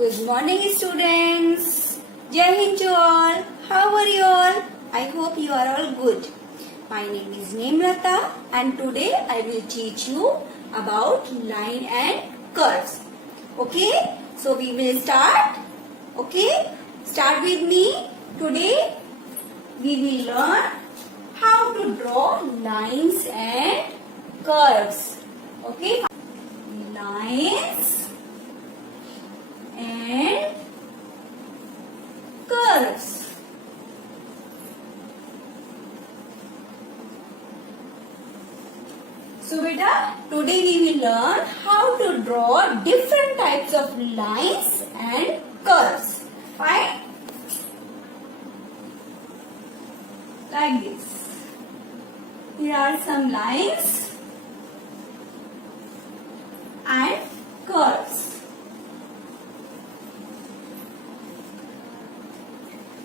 Good morning, students. Jai Hind to all. How are you all? I hope you are all good. My name is Nemrata and today I will teach you about line and curves. Okay? So we will start. Okay? Start with me. Today we will learn how to draw lines and curves. Okay? Lines and curves. So beta, today we will learn how to draw different types of lines and curves. Fine? Like this. Here are some lines and curves.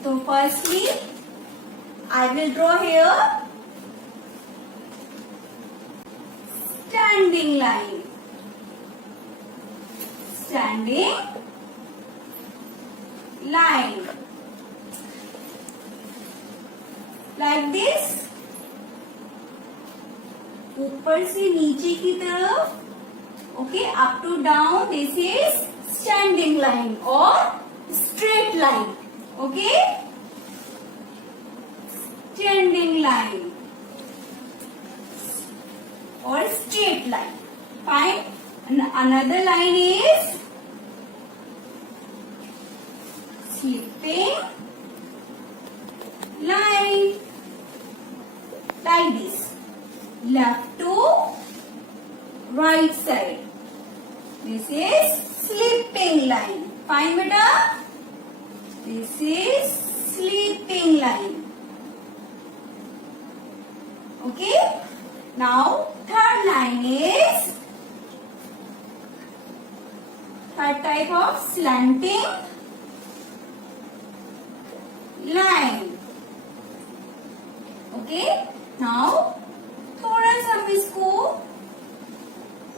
So firstly, I will draw here standing line. Standing line. Like this. ऊपर से नीचे की तरफ, okay, up to down, this is standing line or straight line. Okay? Standing line or straight line. Fine. And another line is slipping line. Like this. Left to right side. This is slipping line. Fine, beta? This is sleeping line. Okay? Now, third line is third type of slanting line. Okay? Now, थोड़ा सा हम इसको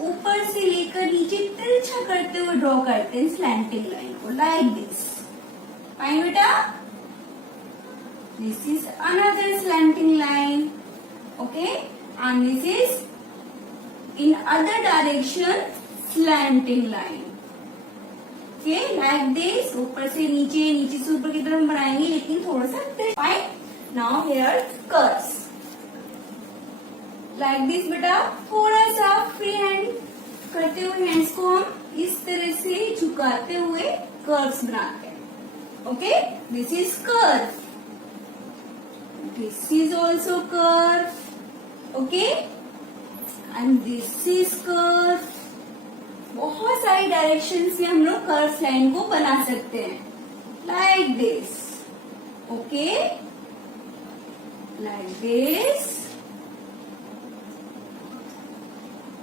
ऊपर से लेकर नीचे तिरछा करते हुए ड्रॉ करते हैं स्लैंटिंग लाइन को, like this. Fine, beta? This is another slanting line. Okay? And this is in other direction slanting line. Okay? Like this. ऊपर से नीचे, नीचे से ऊपर की तरफ बनाएंगे लेकिन थोड़ा सा. Fine? Now here curves. Like this, beta. थोड़ा सा फ्री हैंड करते हुए हैंड्स को हम इस तरह से झुकाते हुए कर्व्स बनाते हैं. Okay, this is curve. This is also curve. Okay, and this is curve. बहुत सारी डायरेक्शन से हम लोग कर्व लाइन को बना सकते हैं. Like this. Okay, like this.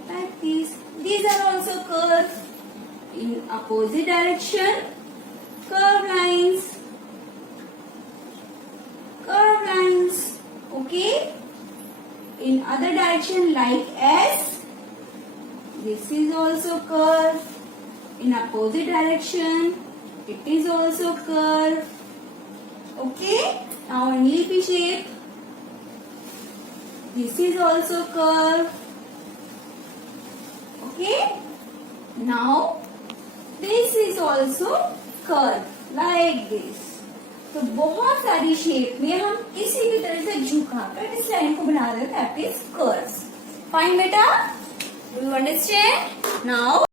Like this. These are also curves in opposite direction. Curve lines, okay, in other direction like S, this is also curve, in opposite direction, it is also curve, okay. Now in leafy shape, this is also curve, okay. Now this is also curve like this. तो बहुत सारी shape में हम किसी भी तरह से झुकाकर इस लाइन को बना रहे हैं, दैट इज कर्व्स. फाइन बेटा? Do you understand? Now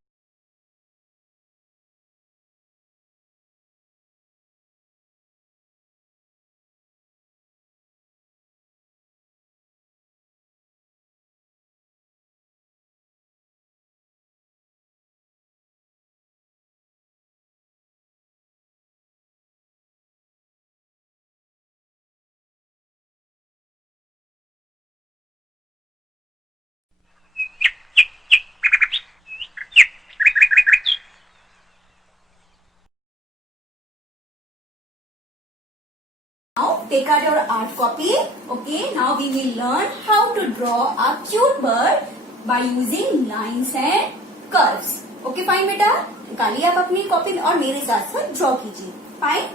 take out your art copy. Okay, now we will learn how to draw a cute bird by using lines and curves. Okay, fine beta. निकालिए आप अपनी copy में और मेरे साथ साथ draw कीजिए। Fine.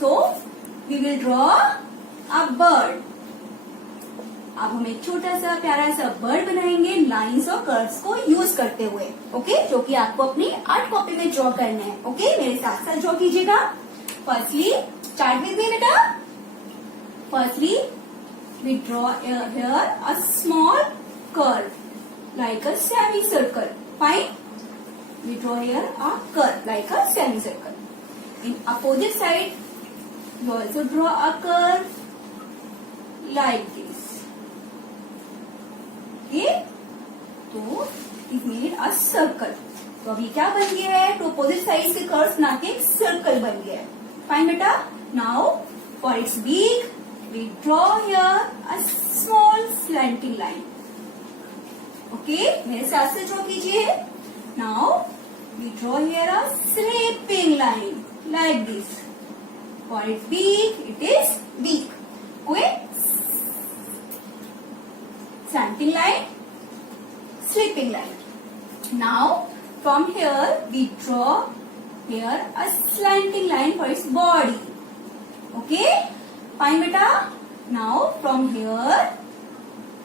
So we will draw a bird. अब हम एक छोटा सा प्यारा सा बर्ड बनाएंगे लाइंस और कर्व्स को यूज करते हुए। ओके, जो कि आपको अपनी आर्ट कॉपी में ड्रॉ करना है। ओके, मेरे साथ साथ ड्रॉ कीजिएगा। फर्स्टली स्टार्ट विद मी बेटा। Firstly we draw here a small curve like a semicircle. Fine. We draw here a curve like a semicircle. In opposite side, you also draw a curve like this. Okay? तो it made a circle. तो अभी क्या बन गया है? तो opposite side से curves बना के एक circle बन गया है। Fine बेटा. Now for its beak, we draw here a small slanting line. Okay? मेरे साथ से ड्रॉ कीजिए। Now we draw here a sweeping line like this. For its beak, it is beak. Okay? Slanting line, sweeping line. Now from here we draw here a slanting line for its body. Okay? Fine बेटा. Now from here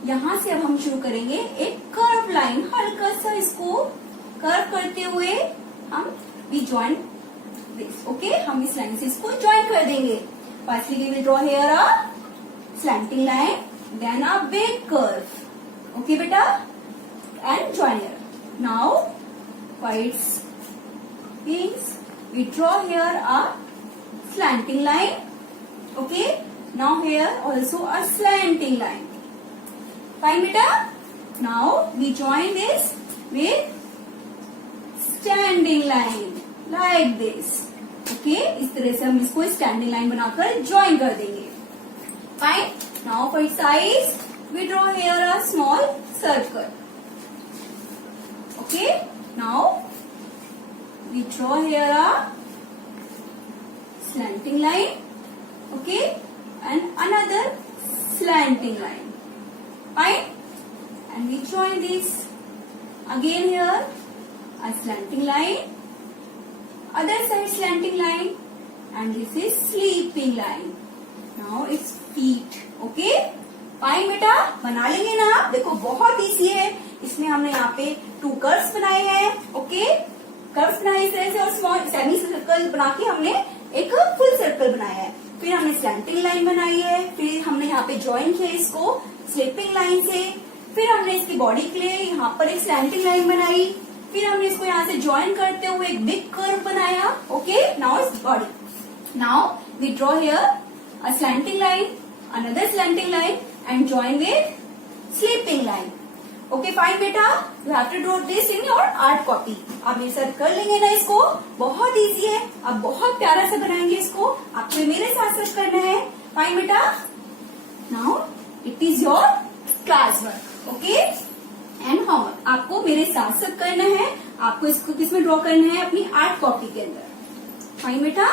यहाँ से अब हम शुरू करेंगे एक curve line, हल्का सा इसको कर्व करते हुए हम वी ज्वाइन दिस। ओके, हम इस लाइन से इसको ज्वाइन कर देंगे। Firstly we will draw here a slanting line, then a big curve. Okay बेटा, and join here. Now for its wings we draw here a slanting line. Okay, now here also a slanting line. Fine beta. Now we join this with standing line like this. Okay, इस तरह से हम इसको standing line बनाकर join कर देंगे। Fine. Now for its size, we draw here a small circle. Okay. Now we draw here a slanting line. Okay, and another slanting line. Fine. And we join this again here a slanting line, other side slanting line, and this is sleeping line. Now it's feet. Okay? Fine बेटा, बना लेंगे ना आप? देखो बहुत easy है। इसमें हमने यहाँ पे 2 कर्व्स बनाए हैं। ओके, कर्व्स बनाए इस तरह से और स्मॉल सेमी सर्कल बना के हमने एक फुल सर्कल बनाया है। फिर हमने स्लैंटिंग लाइन बनाई है, फिर हमने यहाँ पे ज्वाइन किया इसको स्लिपिंग लाइन से, फिर हमने इसकी बॉडी के लिए यहाँ पर एक स्लैंटिंग लाइन बनाई, फिर हमने इसको यहाँ से ज्वाइन करते हुए एक बिग कर्व बनाया। Okay, now its body. Now we draw here a slanting line, another slanting line and join with slipping line. Okay fine बेटा, you have to draw this in your art copy. आप मेरे साथ कर लेंगे ना इसको? बहुत इजी है, आप बहुत प्यारा से बनाएंगे इसको। आपको मेरे साथ साथ करना है। फाइन बेटा, now it is your class work. Okay, and homework आपको मेरे साथ साथ करना है। आपको इसको किसमें ड्रॉ करना है? अपनी आर्ट कॉपी के अंदर। फाइन बेटा।